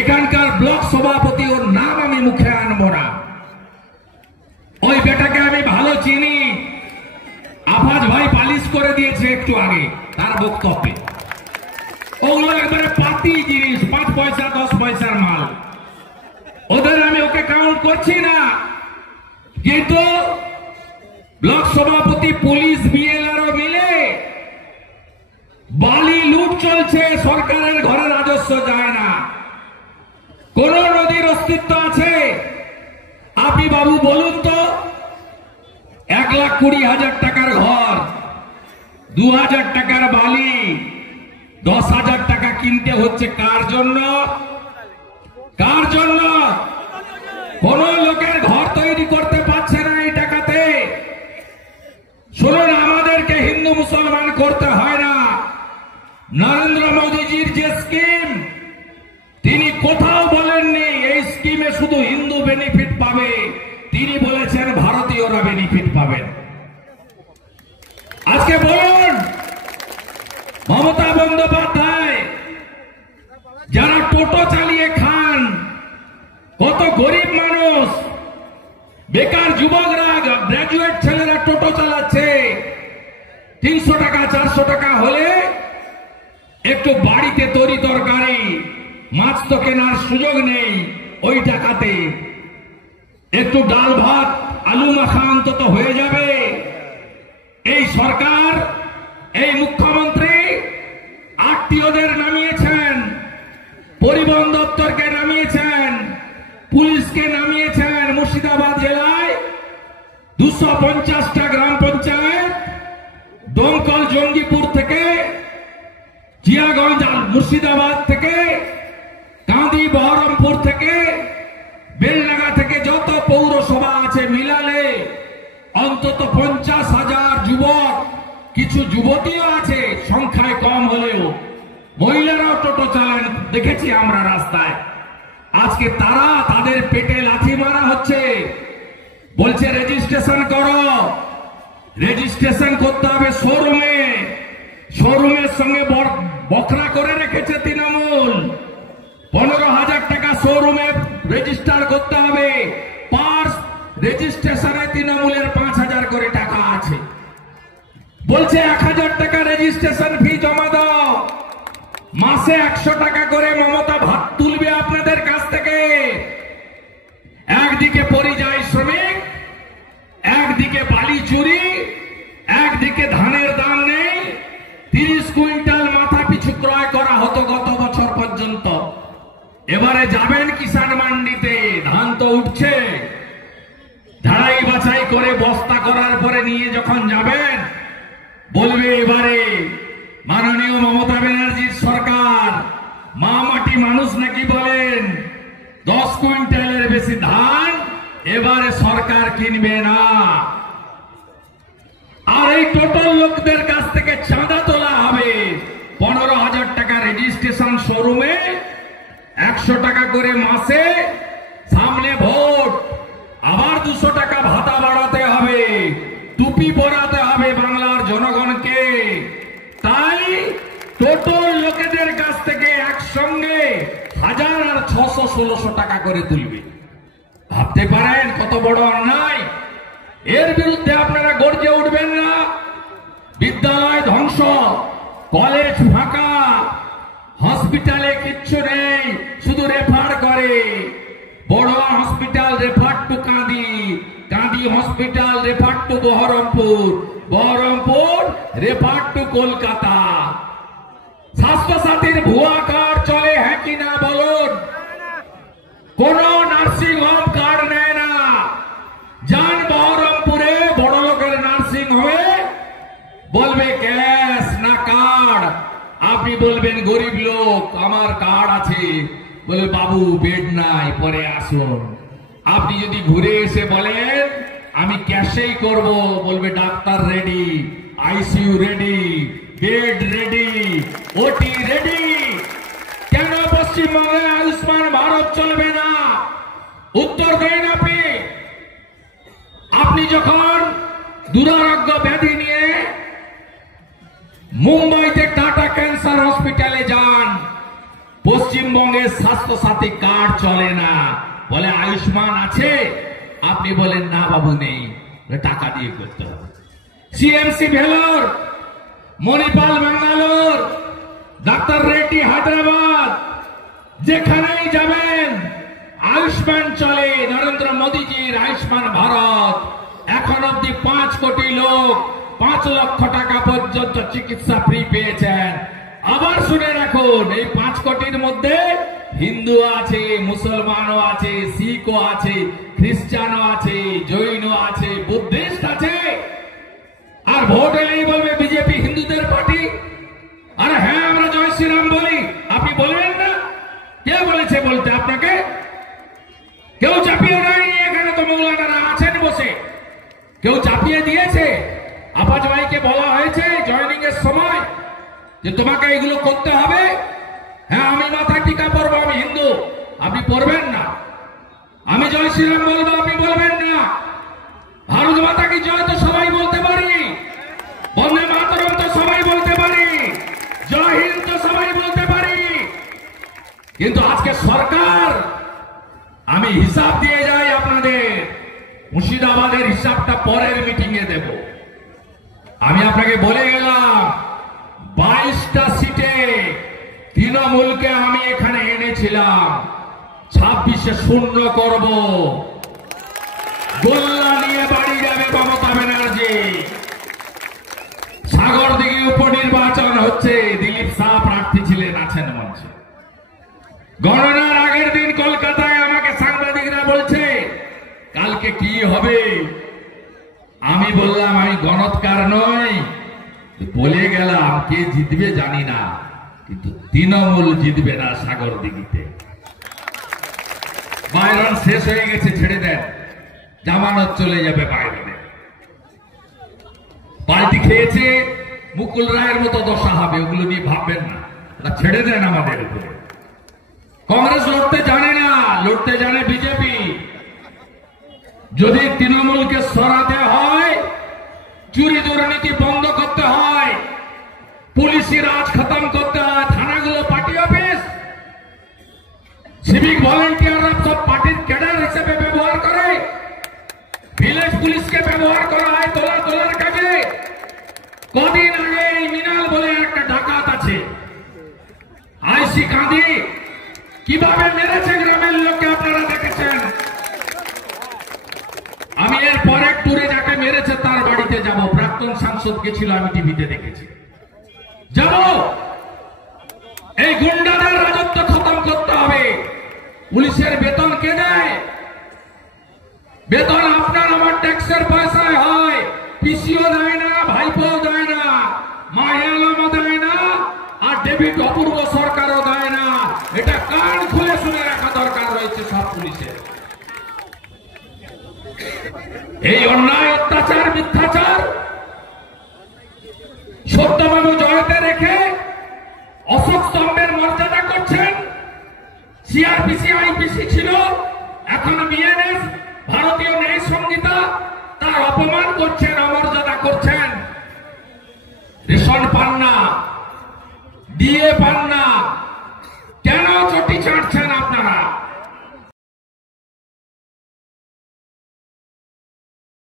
এখানকার ব্লক সভাপতি, ওর নাম আমি মুখে আনবো না, ওই বেটাকে আমি ভালো চিনি। আফাজ ভাই পালিশ করে দিয়েছে একটু আগে তার বক্তব্যে। ওগুলো একবারে পাতি জিনিস, 5 পয়সা 10 পয়সার মাল। ওদের আমি ওকে কাউন্ট করছি না, কিন্তু ব্লক সভাপতি, পুলিশ, বিএলআরও মিলে বালি লুট চলছে, সরকারের ঘরে রাজস্ব যায় না। কোন নদীর অস্তিত্ব আছে? আপনি বাবু বলুন তো, 1,20,000 টাকার ঘর, 2,000 টাকার বালি, 10,000 টাকা কিনতে হচ্ছে কার জন্য? কার জন্য? কোন লোকের ঘর তৈরি করতে পারছে না এই টাকাতে। শুনুন, আমাদেরকে হিন্দু মুসলমান করতে হয় না। নরেন্দ্র মোদীজির যে স্কিম, তিনি কোথাও বলেননি এই স্কিমে শুধু হিন্দু বেনিফিট পাবে, তিনি বলেছেন ভারতীয়রা বেনিফিট পাবেন। আজকে বলুন, মমতা বন্দ্যোপাধ্যায় যারা টোটো চালিয়ে খান, কত গরিব মানুষ, বেকার যুবকরা, গ্রাজুয়েট ছেলেরা টোটো চালাচ্ছে, 300 টাকা 400 টাকা হলে একটু বাড়িতে তরি তরকারি, মাছ তো কেনার সুযোগ নেই, ওই টাকাতে একটু ডাল ভাত আলু মাখা অন্তত হয়ে যাবে। এই সরকার, এই মুখ্যমন্ত্রী আত্মীয়দের নামিয়েছেন, পরিবহন দপ্তরকে নামিয়েছেন, পুলিশকে নামিয়েছেন। মুর্শিদাবাদ জেলায় 250টা গ্রাম পঞ্চায়েত, দমকল জঙ্গিপুর থেকে, জিয়াগঞ্জ মুর্শিদাবাদ থেকে, কাঁদি বহরমপুর থেকে, বেলডাঙ্গা থেকে যত পৌরসভা আছে মিলালে অন্তত 50,000 যুবক, কিছু যুবতীও আছে, সংখ্যায় কম হলেও মহিলারাও টোটো চালান, দেখেছি আমরা রাস্তায়। আজকে তারা, তাদের পেটে লাথি মারা হচ্ছে, বলছে রেজিস্ট্রেশন করো। রেজিস্ট্রেশন করতে হবে শোরুমে, শোরুমের সঙ্গে বকরা করে রেখেছে তৃণমূল। 15,000 টাকা শোরুমে রেজিস্টার করতে হবে, পার রেজিস্ট্রেশনে তৃণমূলের 5,000 করে টাকা আছে। বলছে 1,000 টাকা রেজিস্ট্রেশন ফি জমা দাও, মাসে 100 টাকা করে মমতা ভাত তুলবে আপনাদের কাছ থেকে। একদিকে পরিযায়ী শ্রমিক, একদিকে বালি চুরি, একদিকে ধানের দাম নেই। 30 কুইন্টাল মাথা পিছু ক্রয় করা হতো গত বছর পর্যন্ত। এবারে যাবেন কিষাণ মান্ডিতে, ধান তো উঠছে, ঝাড়াই বাছাই করে বস্তা করার পরে নিয়ে যখন যাবেন, বলবে এবারে মাননীয় মমতা ব্যানার্জির সরকার মা মাটি মানুষ নাকি বলেন, 10 কুইন্টালের বেশি ধান এবারে সরকার কিনবে না। আর এই টোটাল লোকদের কাছ থেকে চাঁদা তোলা হবে। 15,000 টাকা রেজিস্ট্রেশন শোরুমে, 100 টাকা করে মাসে, সামনে ভোট, আবার 200 টাকা ভাতা বাড়াতে হবে, টুপি পরাতে হবে বাংলার জনগণকে। তাই টোটাল লোকেদের কাছ থেকে একসঙ্গে 1000 আর 600-1600 টাকা করে তুলবে। ভাবতে পারেন কত বড় অন্যায়। এর বিরুদ্ধে আপনারা গর্জে উঠবেন না? বিদ্যালয় ধ্বংস, কলেজ ফাঁকা, হসপিটালে কিচ্ছু নেই, শুধু রেফার করে। Barua hospital refer to Kandi, Kandi hospital refer to Berhampore, Berhampore refer to Kolkata. স্বাস্থ্যসাথীর ভুয়া কার্ড চলে, হ্যাঁ কি না বলুন? কোন নার্সিং হোম কার্ড নেয় না। যান বহরমপুরে বড় লোকের নার্সিং হোমে, বলবে ক্যাশ না কার্ড। আপনি বলবেন গরিব লোক, আমার কার্ড আছে, বলে বাবু বেড নাই, পরে আসুন। আপনি যদি ঘুরে এসে বলেন আমি ক্যাশেই করব, বলবে doctor ready, ICU ready, bed ready, ওটি রেডি। কেন পশ্চিমবঙ্গে আয়ুষ্মান ভারত চলবে না? উত্তর দেন আপনি। আপনি যখন দুরারোগ্য ব্যাধি নিয়ে মুম্বাইতে টাটা ক্যান্সার হসপিটালে যান, পশ্চিমবঙ্গের স্বাস্থ্যসাথী কার্ড চলে না, বলে আয়ুষ্মান আছে, আপনি বলেন না বাবু নেই, টাকা দিয়ে করতে হবে। সিএমসি ভেলোর, মণিপাল ব্যাঙ্গালোর, ডাক্তার রেড্ডি হায়দ্রাবাদ, যেখানেই যাবেন আয়ুষ্মান চলে। নরেন্দ্র মোদীজির আয়ুষ্মান ভারত, এখন অব্দি 5 কোটি লোক 5 লক্ষ টাকা পর্যন্ত চিকিৎসা ফ্রি পেয়েছেন। আবার শুনে রাখুন, এই 5 কোটির মধ্যে হিন্দু আছে, মুসলমানও আছে, শিখও আছে, খ্রিস্টানও আছে, জৈনও আছে, বুদ্ধিস্ট আছে। আর ভোট এলেই বলবে বিজেপি হিন্দুদের পার্টি। আরে হ্যাঁ, আমরা জয় শ্রীরাম বলি, আপনি বলবেন না? কে বলেছে বলতে আপনাকে? কেউ চাপিয়ে দেয়নি, এখানে তো মৌলানারা আছেন বসে, কেউ চাপিয়ে দিয়েছে? আপাজ ভাইকে বলা হয়েছে জয়নিং এর সময় যে তোমাকে এগুলো করতে হবে। হ্যাঁ, আমি মাথায় টিকা পরবো, আমি হিন্দু, আপনি পরবেন না। আমি জয় শ্রীরাম বলবো, আপনি বলবেন না। ভারত মাতা কি জয় তো সবাই বলতে পারি, বন্দে মাতরম তো সবাই বলতে পারি, জয় হিন্দ তো সবাই বলতে পারি। কিন্তু আজকে সরকার, আমি হিসাব দিয়ে যাই আপনাদের, মুর্শিদাবাদের হিসাবটা পরের মিটিং এ দেব। আমি আপনাকে বলে গেলাম 22টা সিটে তৃণমূলকে আমি এখানে এনেছিলাম, 26-এ শূন্য করব। গোল্লা নিয়ে বাড়ি যাবে মমতা ব্যানার্জি। সাগরদিঘি উপনির্বাচন হচ্ছে, দিলীপ শাহ প্রার্থী ছিলেন, আছেন মঞ্চে। গণনার আগের দিন কলকাতায় আমাকে সাংবাদিকরা বলছে কালকে কি হবে। আমি বললাম আমি গণৎকার নই, বলে গেলাম কে জিতবে জানি না, কিন্তু তৃণমূল জিতবে না সাগরদিঘিতে। বাইরন শেষ হয়ে গেছে, ছেড়ে দেন, জামানত চলে যাবে বাইরনে। পাল্টি খেয়েছে, মুকুল রায়ের মতো দশা হবে, ওগুলো নিয়ে ভাববেন না, ওটা ছেড়ে দেন আমাদের উপরে। কংগ্রেস লড়তে জানে না, লড়তে জানে বিজেপি। যদি তৃণমূলকে সরাতে হয়, চুরি দুর্নীতি বন্ধ করতে হয়, পুলিশি রাজ খতম করতে হয়, থানাগুলো পার্টি অফিস, সিভিক ভলেন্টিয়াররা সব পার্টির ক্যাডার হিসেবে ব্যবহার করে, ভিলেজ পুলিশকে ব্যবহার করা হয় তোলার কাজে। কদিন আগে এই মিনাল বলে একটা ডাকাত আছে, আইসি কাঁদি কিভাবে মেরেছে গ্রামের লোককে আপনারা দেখেছেন। আমি এর পরে টুরে যাকে মেরেছে তার বাড়িতে যাব, প্রাক্তন সাংসদ গেছিল, আমি টিভিতে দেখেছি, যাব। এই গুন্ডাদের রাজত্ব খতম করতে হবে। পুলিশের বেতন কে দেয়? বেতন আপনার আমার ট্যাক্সের পয়সায় হয়। পিসিও দেয় না, ভাইপো দেয় না, মাহিয়ালামও দেয় না, আর ডেভিড অপূর্ব সরকারও দেয় না। এটা কান খুলে শুনে রাখা দরকার রয়েছে সব পুলিশের। এই অন্যায়, অত্যাচার, মিথ্যাচার সত্যবাবু জয়তে রেখে অশোক স্তম্ভের মর্যাদা করছেন। সিআরপিসি আইপিসি ছিল, এখন বিএনএস, ভারতীয় ন্যায় সংহিতা, তার অপমান করছেন, অমর্যাদা করছেন। রেশন পান না, ডিএ পান না,